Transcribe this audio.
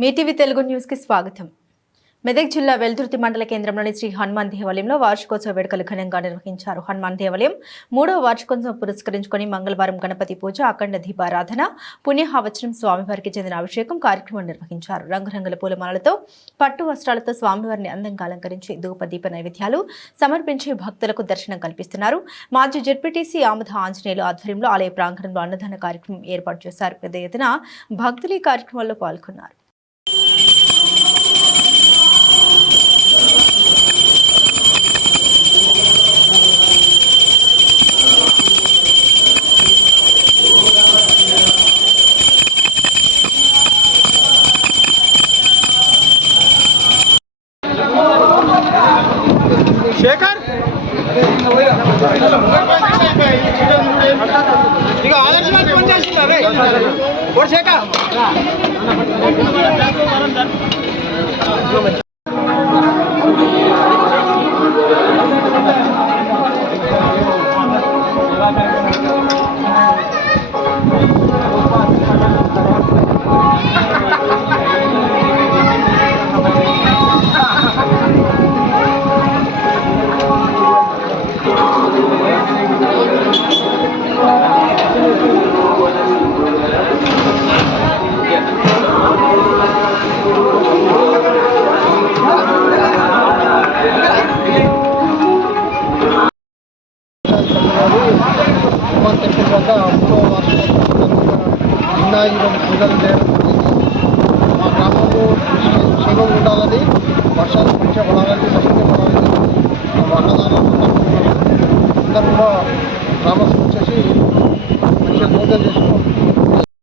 Mee TV Telugu news కి స్వాగతం. మెదక్ జిల్లా వెల్దుర్తి మండల కేంద్రంలోని శ్రీ హనుమాన్ దేవాలయంలో వార్షికోత్సవ వేడుకలు ఘనంగా నిర్వహించారు. హనుమాన్ దేవాలయం 3వ వార్షికోత్సవం పురస్కరించుకొని మంగళవారం గణపతి పూజ, అఖండ దీపారాధన, పుణ్యహావచనం, స్వామివారికి చెందిన అభిషేకం కార్యక్రమం నిర్వహించారు. రంగురంగుల పూలమాలతో, పట్టు వస్త్రాలతో స్వామివారిని అందంగా అలంకరించి ధూప దీప నైవేద్యాలు సమర్పించి భక్తులకు దర్శనం కల్పిస్తున్నారు. మాజీ జెడ్పీటీసీ ఆమద ఆంజనేయులు ఆధ్వర్యంలో ఆలయ ప్రాంగణంలో అన్నదాన కార్యక్రమం ఏర్పాటు చేశారు. పెద్ద ఎత్తున భక్తులు ఈ కార్యక్రమంలో పాల్గొన్నారు. शेखर ಈಗ ಆದರ್ಶ ಪಂಚಾಯತ್ చేస్తున్నారు ఓ శేఖర్ పూజలు చేయడం మా గ్రామంలో క్షేమం ఉండాలని, వర్షాలు మంచిగా పడాలని, సముద్రం పడాలని అన్నదానాలు అందరూ కూడా గ్రామస్తులు వచ్చేసి మంచిగా పూజలు చేసుకుంటాం.